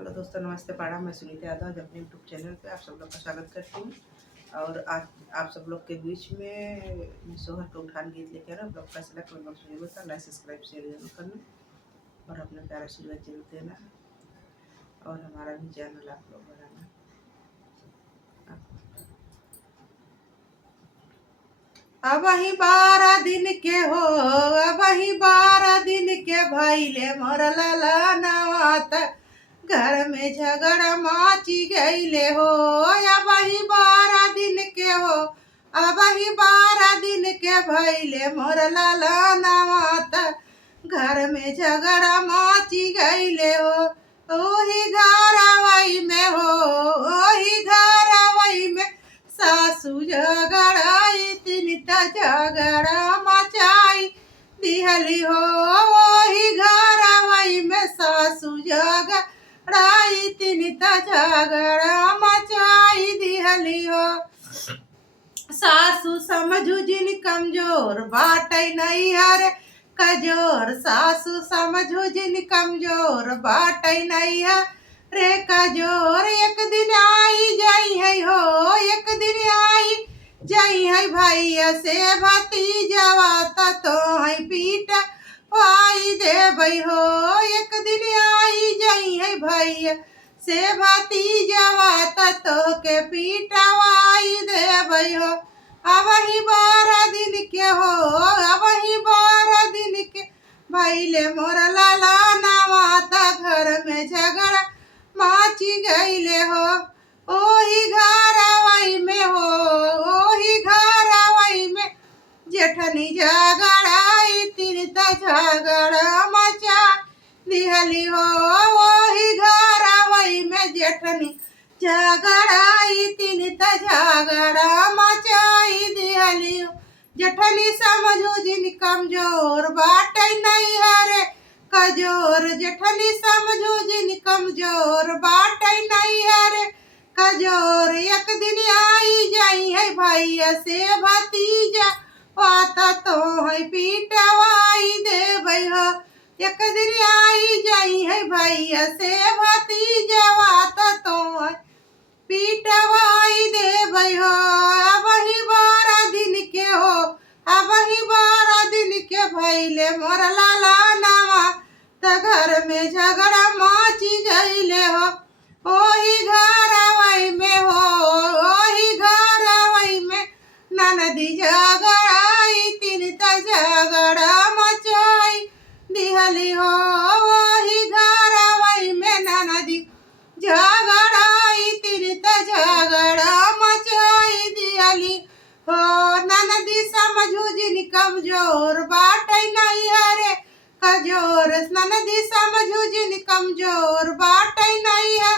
Hello दोस्तों, नमस्ते प्रणाम। मैं सुनीता यादव आज अपने यूट्यूब चैनल पे आप सब लोग का स्वागत करती हूँ। और आज आप सब लोग के बीच में सोहर के उठान गीत लेकर आप लोग फैसला कमेंट बॉक्स में जरूर करना, लाइक सब्सक्राइब शेयर जरूर करना और अपना प्यारा आशीर्वाद जरूर देना और हमारा भी चैनल आप लोग बनाना। अब ही 12 दिन के हो, अब ही 12 दिन के भइले मोर लाला नवात, घर में झगड़ा माची गईले हो। अब ही 12 दिन के हो, अब ही 12 दिन के भइले मोर लाला नवात, घर में झगड़ा माची गईले हो। ओही घरवई में हो, ओही घरवई में सासू झगड़ाई तिनिता झगड़ा मचाई दिहली हो। ओही घरवई में सासू झगड़ाई तिनिता झगड़ा मचाई दिहली हो। सासू समझू जिन कमजोर बाटै नहीं हर कजोर, सासू समझू जिन कमजोर बाटै नहीं है रे कजोर। एक दिन आई जाई है हो, एक दिन आई जाई है भैया से भतीजवा तो है पीट पाई देबै हो। एक दिन आई जाई है भैया से भतीजवा तो के पीटवाई देबै हो। अब ही 12 दिन के हो, अब ही 12 दिन के भइले मोर लाला नवाता, घर में झगड़ा माची गईले हो। ओही घरवई में हो, ओही घरवई में जेठनी झगड़ाई तिनिता झगड़ा मचा दिहली हो। ओही घरवई में जेठनी झगड़ाई तिनिता झगड़ा मचाई दिहली हो। जेठनी समझू जिन कमजोर बाटै नहीं हरे कजोर, जेठनी समझू जिन कमजोर बाटै नहीं हरे कजोर। एक दिन आई जाई है भैया से भतीजा पाता तो है पीटवाई देबै हो। एक दिन आई जाई है भैया से भतीजा पाता तो है पीटवाई देबै हो। अब ही 12 दिन के हो, अब ही 12 दिन के भइले मोर लाला नवा, त घर में झगड़ा माची गईले हो। ओही घरवई में हो, ओही घरवई में ननदी झगड़ाई तिनिता झगड़ा मचाई दिहली हो। ओही घरवई में ननदी झगड़ाई तिनिता झगड़ा मचाई दिहली हो। ननदी समझू जिन कमजोर बाटै नहीं हरे कजोर, ननदी समझू जिन कमजोर बाटै नहीं है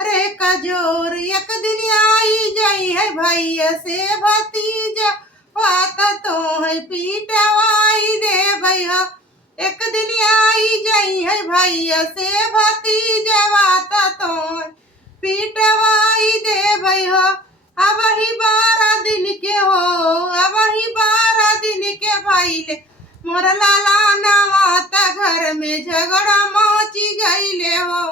रे कजोर। एक दिन आई जाई है भैया से भतीजा पाता तो है पीटवाई देबै हो। एक दिन आई जाई है भैया से भतीजा पाता तो है पीटवाई देबै हो। अब ही 12 दिन के हो, अब ही 12 दिन के भइले मोर लाला नवाता, घर में झगड़ा माची गईले हो।